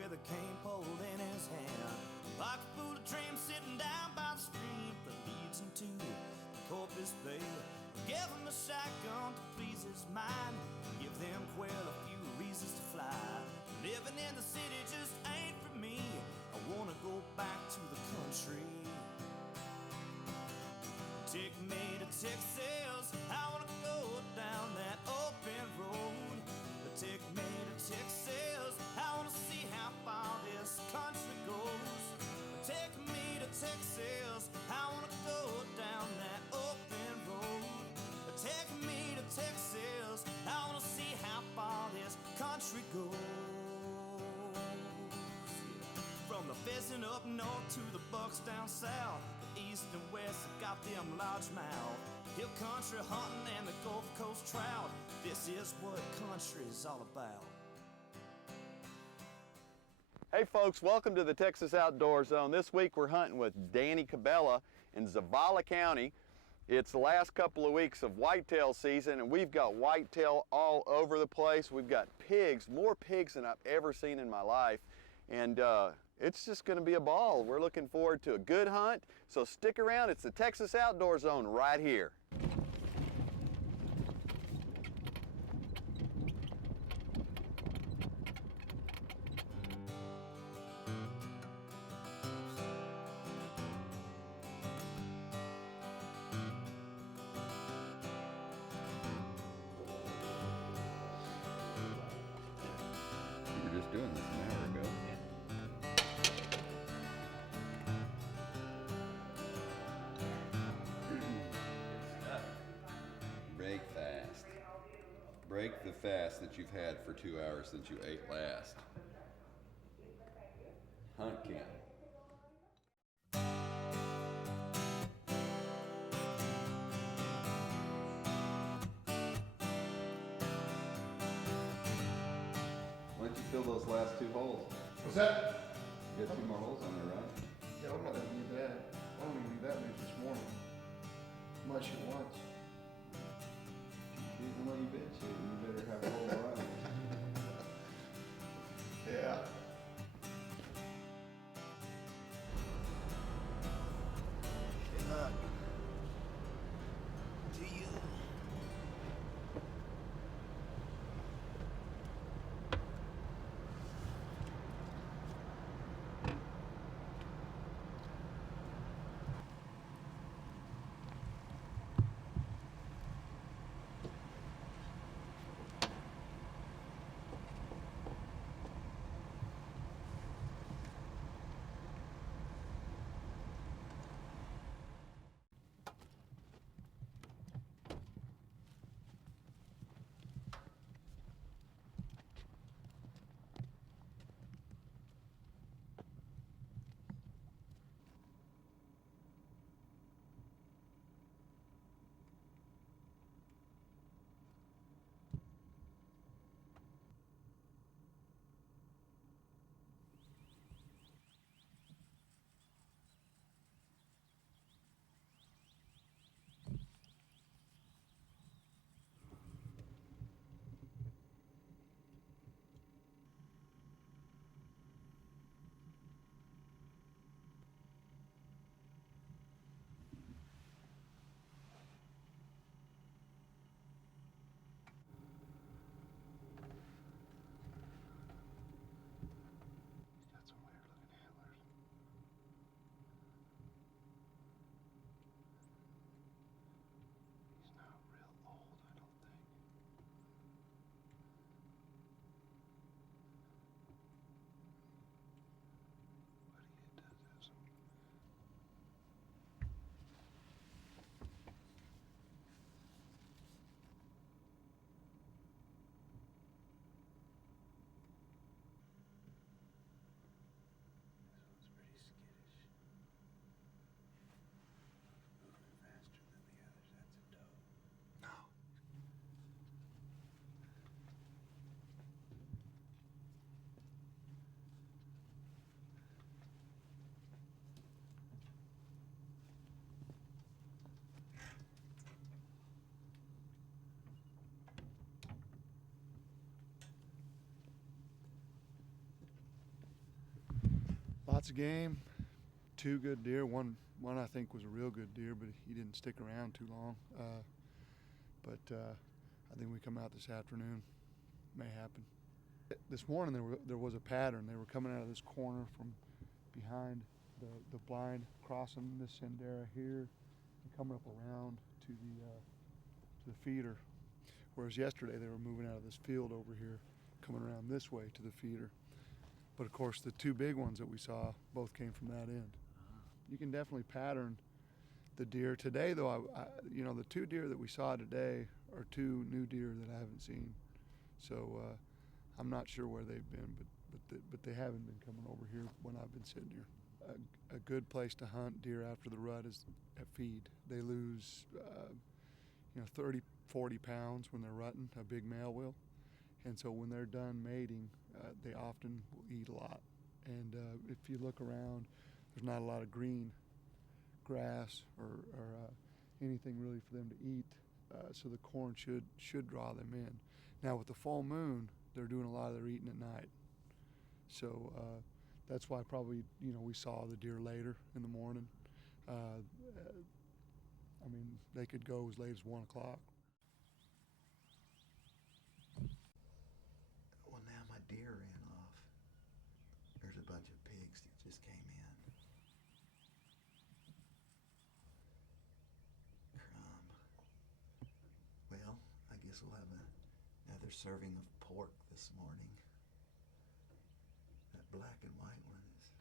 with a cane pole in his hand. Pocket full of dreams sitting down by the stream that leads him to Corpus Bay. Give him a shotgun to please his mind. Give them quail a few reasons to fly. Living in the city just ain't for me. I wanna go back to the country. Take me to Texas. I wanna go down that open road. Take me to Texas. I wanna see how far this country goes. Take me to Texas. I wanna go down that open road. Take me to Texas. I wanna see how far this country goes. From the pheasant up north to the bucks down south, the east and west have got them largemouth. Hill country hunting and the Gulf Coast trout. This is what country's all about. Hey folks, welcome to the Texas Outdoor Zone. This week we're hunting with Danny Cabela in Zavala County. It's the last couple of weeks of whitetail season and we've got whitetail all over the place. We've got pigs, more pigs than I've ever seen in my life. And it's just gonna be a ball. We're looking forward to a good hunt. So stick around, it's the Texas Outdoor Zone right here. Just doing this an hour ago. Break fast. Break the fast that you've had for 2 hours since you ate last. Hunt camp. Why don't you fill those last 2 holes? What's that? You got 2 more holes on there, right? Yeah, I'm not gonna do that. I don't even do that much this morning. Much at once. Even though you've been shooting, you better have a whole lot. Yeah. Good luck to you. Lots of game, 2 good deer. One I think was a real good deer, but he didn't stick around too long. I think we come out this afternoon. May happen. This morning there was a pattern. They were coming out of this corner from behind the blind, crossing this Sendera here, and coming up around to the feeder. Whereas yesterday they were moving out of this field over here, coming around this way to the feeder. But of course the 2 big ones that we saw both came from that end. You can definitely pattern the deer. Today though, you know, the 2 deer that we saw today are 2 new deer that I haven't seen. So I'm not sure where they've been, but they haven't been coming over here when I've been sitting here. A good place to hunt deer after the rut is at feed. They lose, 30, 40 pounds when they're rutting, a big male will. And so when they're done mating, they often will eat a lot. And if you look around, there's not a lot of green grass or anything really for them to eat. So the corn should draw them in. Now with the full moon, they're doing a lot of their eating at night. So that's why probably, we saw the deer later in the morning. They could go as late as 1 o'clock. Well, now my deer ran off. There's a bunch of pigs that just came in. Crumb. Well, I guess we'll have another serving of pork this morning. That black and white one is...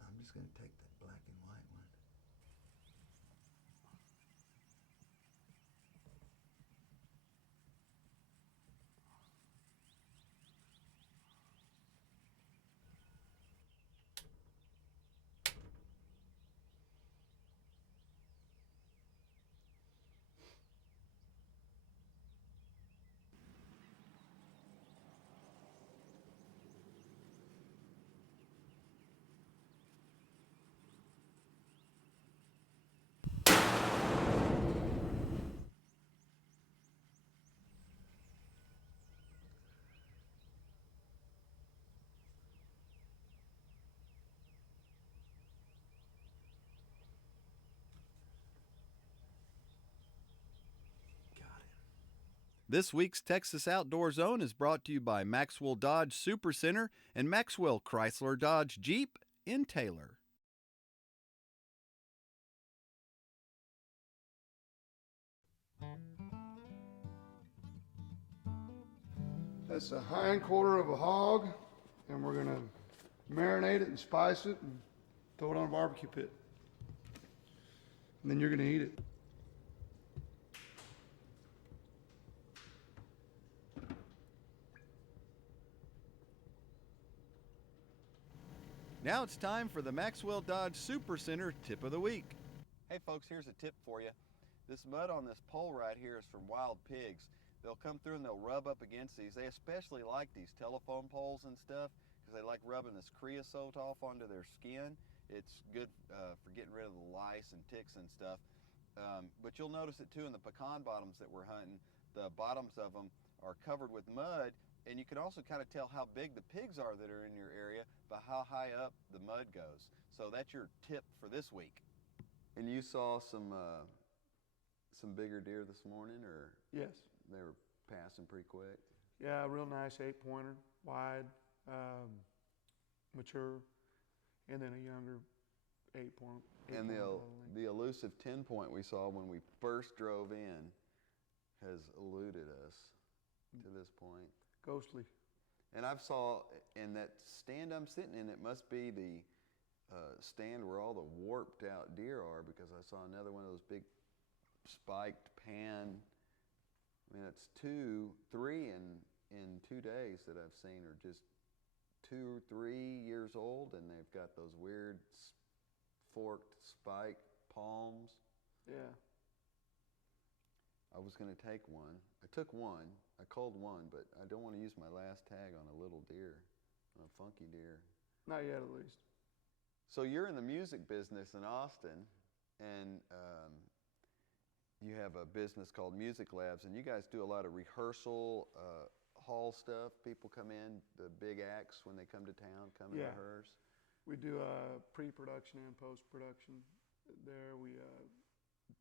I'm just going to take that black and white one. This week's Texas Outdoor Zone is brought to you by Maxwell Dodge Super Center and Maxwell Chrysler Dodge Jeep in Taylor. That's the hind quarter of a hog, and we're gonna marinate it and spice it and throw it on a barbecue pit. And then you're gonna eat it. Now it's time for the Maxwell Dodge Super Center Tip of the Week. Hey folks, here's a tip for you. This mud on this pole right here is from wild pigs. They'll come through and they'll rub up against these. They especially like these telephone poles and stuff because they like rubbing this creosote off onto their skin. It's good for getting rid of the lice and ticks and stuff. But you'll notice it too in the pecan bottoms that we're hunting. The bottoms of them are covered with mud, and you can also kind of tell how big the pigs are that are in your area by how high up the mud goes. So that's your tip for this week. And you saw some bigger deer this morning, or Yes. they were passing pretty quick? Yeah, a real nice 8-pointer, wide, mature, and then a younger 8-point. And the elusive 10-point we saw when we first drove in has eluded us to this point. Ghostly. And I've saw in that stand I'm sitting in, it must be the stand where all the warped out deer are, because I saw another one of those big spiked pan. I mean, it's 3 in 2 days that I've seen are just 2 or 3 years old, and they've got those weird forked spiked palms. Yeah. I was going to take one. I took one. I culled one, but I don't want to use my last tag on a little deer, on a funky deer. Not yet, at least. So you're in the music business in Austin, and you have a business called Music Labs, and you guys do a lot of rehearsal, hall stuff? People come in, the big acts when they come to town, come and Yeah. rehearse? We do pre-production and post-production there. We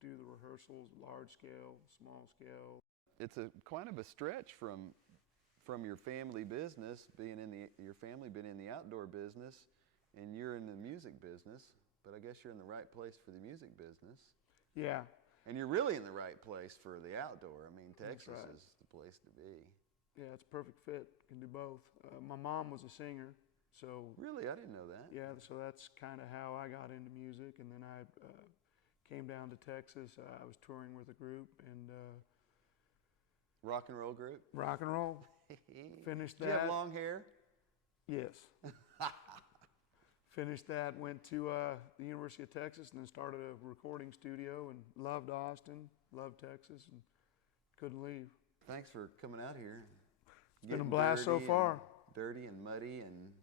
do the rehearsals, large scale, small scale. It's a kind of a stretch from your family business, your family been in the outdoor business, and you're in the music business. But I guess you're in the right place for the music business. Yeah. And you're really in the right place for the outdoor. I mean, Texas right. is the place to be. Yeah, it's a perfect fit. Can do both. My mom was a singer, so Really? I didn't know that. yeah, so that's kind of how I got into music. And then I came down to Texas. I was touring with a group and Rock and roll group? rock and roll. Finished Did you have that. long hair? Yes. Finished that, went to the University of Texas, and then started a recording studio, and loved Austin, loved Texas, and couldn't leave. Thanks for coming out here. It's been a Getting blast so dirty far. and dirty and muddy and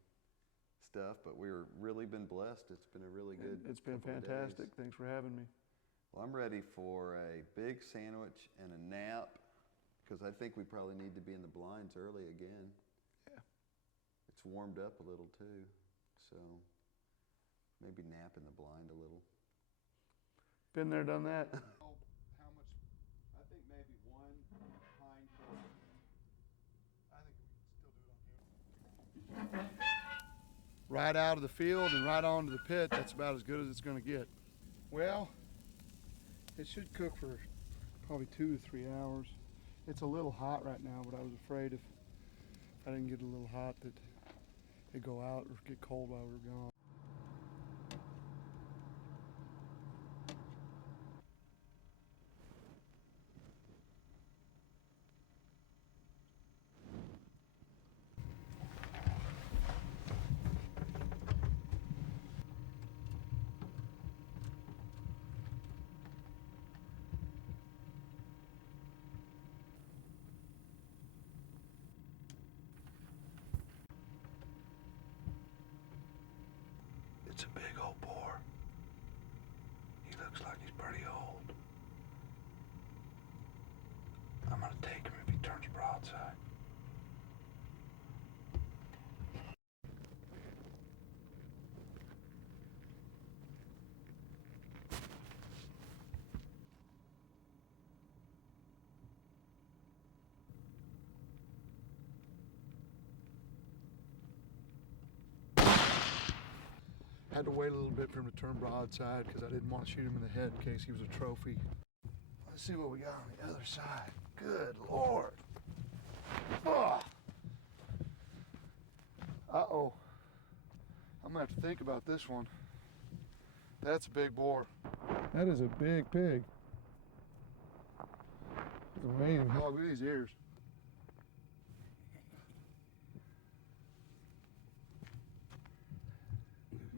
stuff, but we're really been blessed. It's been a really good It's been couple of fantastic. days. Thanks for having me. Well, I'm ready for a big sandwich and a nap, because I think we probably need to be in the blinds early again. Yeah. It's warmed up a little too, so maybe nap in the blind a little. Been there, done that. How much? I think maybe one hindfoot. I think we can still do it on here. Right out of the field and right onto the pit, that's about as good as it's going to get. Well, it should cook for probably 2 to 3 hours. It's a little hot right now, but I was afraid if I didn't get a little hot that it'd go out or get cold while we were gone. It's a big old boar. He looks like he's pretty old. I'm gonna take him if he turns broadside. Had to wait a little bit for him to turn broadside because I didn't want to shoot him in the head in case he was a trophy. Let's see what we got on the other side. Good Lord. Ugh. Uh-oh. I'm gonna have to think about this one. That's a big boar. That is a big pig. It's amazing how good his ears.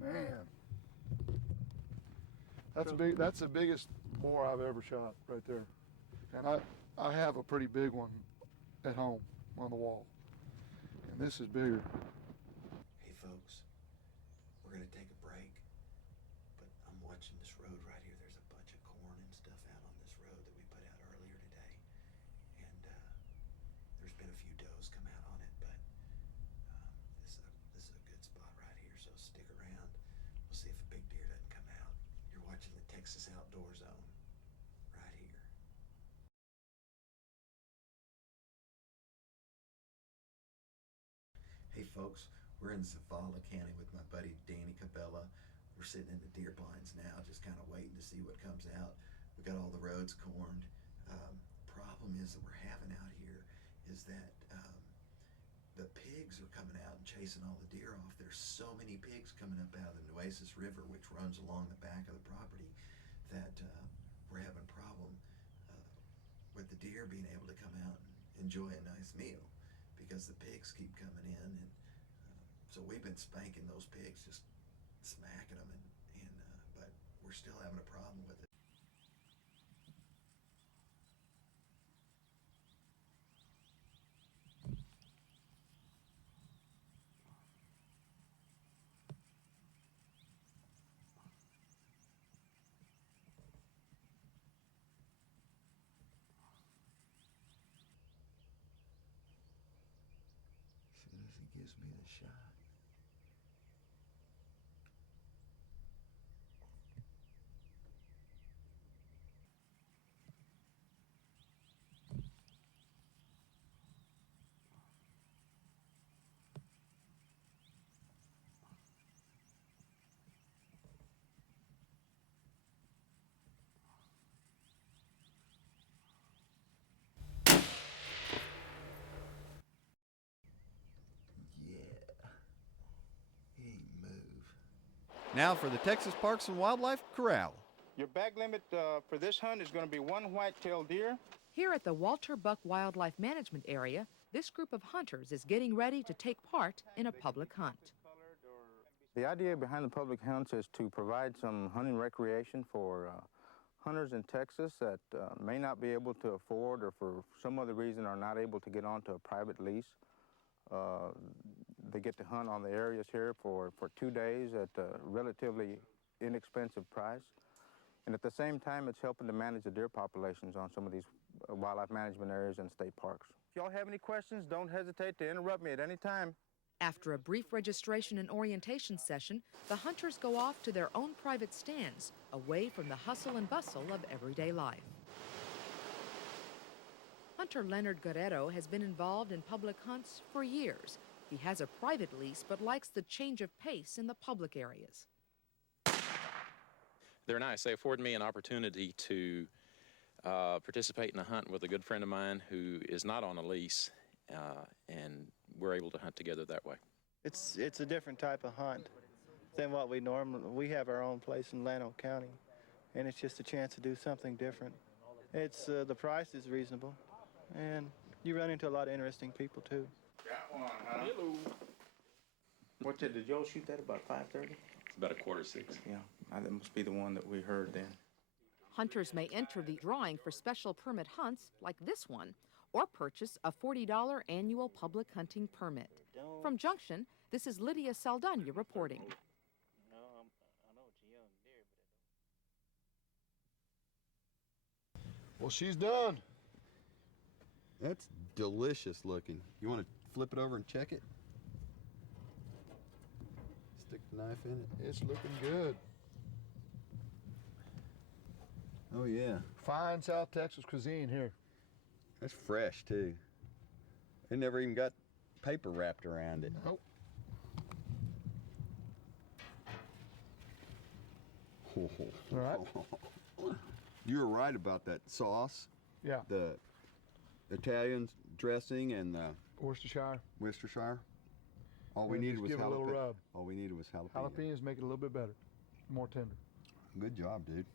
Man. That's big. That's the biggest boar I've ever shot right there. And I have a pretty big one at home on the wall. And this is bigger. Hey folks, we're gonna take a break, but I'm watching this road right here. There's a bunch of corn and stuff out on this road that we put out earlier today. And there's been a few does come out on it, but this is a good spot right here, so stick around. We'll see if a big deer doesn't come out. You're watching the Texas Outdoor Zone right here. Hey folks, we're in Zavala County with my buddy Danny Cabela. We're sitting in the deer blinds now, just kind of waiting to see what comes out. We got all the roads corned. Problem is that we're having out here is that the pigs are coming out and chasing all the deer off. There's so many pigs coming up out of the Nueces River, which runs along the back of the property, that we're having a problem with the deer being able to come out and enjoy a nice meal because the pigs keep coming in. And so we've been spanking those pigs, just smacking them, but we're still having a problem with it. gives me the shot. He ain't move. Now for the Texas Parks and Wildlife Corral. Your bag limit for this hunt is going to be 1 white-tailed deer. Here at the Walter Buck Wildlife Management Area, this group of hunters is getting ready to take part in a public hunt. The idea behind the public hunts is to provide some hunting recreation for hunters in Texas that may not be able to afford or for some other reason are not able to get onto a private lease. They get to hunt on the areas here for 2 days at a relatively inexpensive price. And at the same time, it's helping to manage the deer populations on some of these wildlife management areas and state parks. If y'all have any questions, don't hesitate to interrupt me at any time. After a brief registration and orientation session, the hunters go off to their own private stands, away from the hustle and bustle of everyday life. Hunter Leonard Guerrero has been involved in public hunts for years. He has a private lease but likes the change of pace in the public areas. They're nice. They afford me an opportunity to participate in a hunt with a good friend of mine who is not on a lease, and we're able to hunt together that way. It's a different type of hunt than what we normally. We have our own place in Llano County, and it's just a chance to do something different. It's the price is reasonable, and you run into a lot of interesting people too. Got one, huh? Hello. Did y'all shoot that about 5:30? It's about 5:45. Yeah, that must be the one that we heard then. Hunters may enter the drawing for special permit hunts like this one, or purchase a $40 annual public hunting permit. From Junction, this is Lydia Saldana reporting. Well, she's done. That's delicious looking. You want to flip it over and check it? Stick the knife in it. It's looking good. Oh yeah. Fine South Texas cuisine here. That's fresh too. It never even got paper wrapped around it. Nope. All right. You were right about that sauce. Yeah. The Italian dressing and the Worcestershire. All we needed was give it a little rub. All we needed was jalapeno. Jalapenos make it a little bit better, more tender. Good job, dude.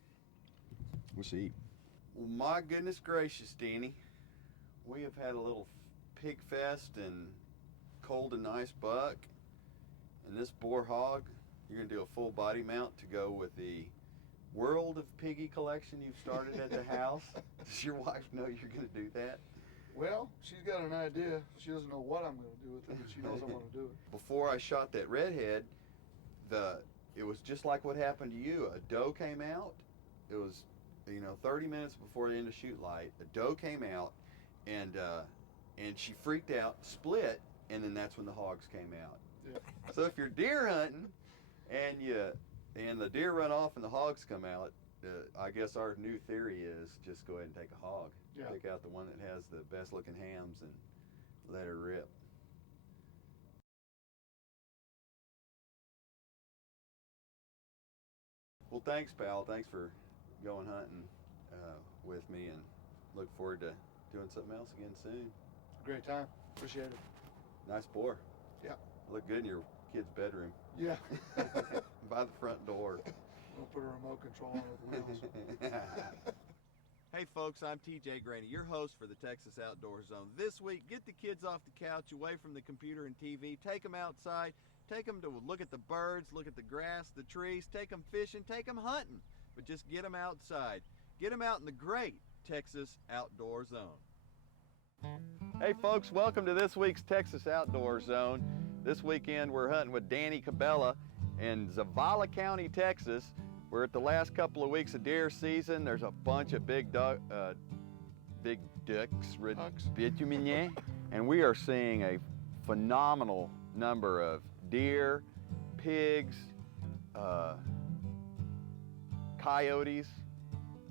Let's eat. Well, my goodness gracious, Danny. We have had a little pig fest and cold and nice buck. And this boar hog, you're going to do a full body mount to go with the World of Piggy collection you've started at the house. Does your wife know you're going to do that? Well, she's got an idea. She doesn't know what I'm going to do with it, but she knows I want to do it. Before I shot that redhead, it was just like what happened to you. A doe came out. It was, 30 minutes before the end of shoot light. A doe came out, and she freaked out, split, and then that's when the hogs came out. Yeah. So if you're deer hunting, and the deer run off and the hogs come out, I guess our new theory is just go ahead and take a hog. Yeah. Pick out the one that has the best looking hams and let her rip. Well, thanks, pal. Thanks for going hunting with me, and look forward to doing something else again soon. Great time. Appreciate it. Nice boar. Yeah. Look good in your kid's bedroom. Yeah. By the front door. We'll put a remote control on with wheels. Hey folks, I'm TJ Graney, your host for the Texas Outdoor Zone. This week, get the kids off the couch, away from the computer and TV, take them outside, take them to look at the birds, look at the grass, the trees, take them fishing, take them hunting, but just get them outside. Get them out in the great Texas Outdoor Zone. Hey folks, welcome to this week's Texas Outdoor Zone. This weekend we're hunting with Danny Cabela in Zavala County, Texas. We're at the last couple of weeks of deer season. There's a bunch of big ducks, and we are seeing a phenomenal number of deer, pigs, coyotes.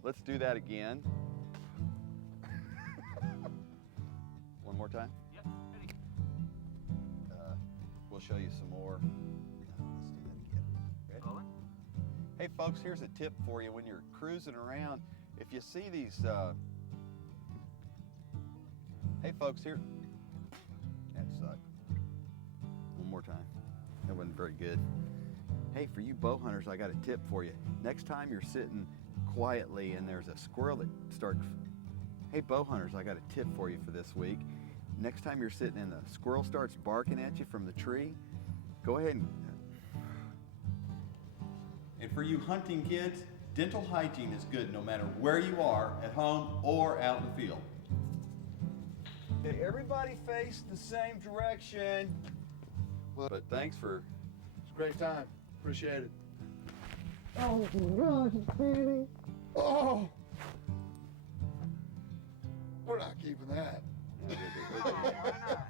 Let's do that again. One more time? Yep, ready. We'll show you some more. Let's do that again. Ready? Rolling. Hey folks, here's a tip for you when you're cruising around. If you see these, hey folks, here. That sucked. One more time. That wasn't very good. Hey, for you bow hunters, I got a tip for you. Next time you're sitting quietly and there's a squirrel that starts, hey bow hunters, I got a tip for you for this week. Next time you're sitting and the squirrel starts barking at you from the tree, go ahead and for you hunting kids, dental hygiene is good no matter where you are, at home or out in the field. Okay, everybody face the same direction. But thanks for... It's a great time. Appreciate it. Oh my gosh, it's Danny. Oh! We're not keeping that. Why not?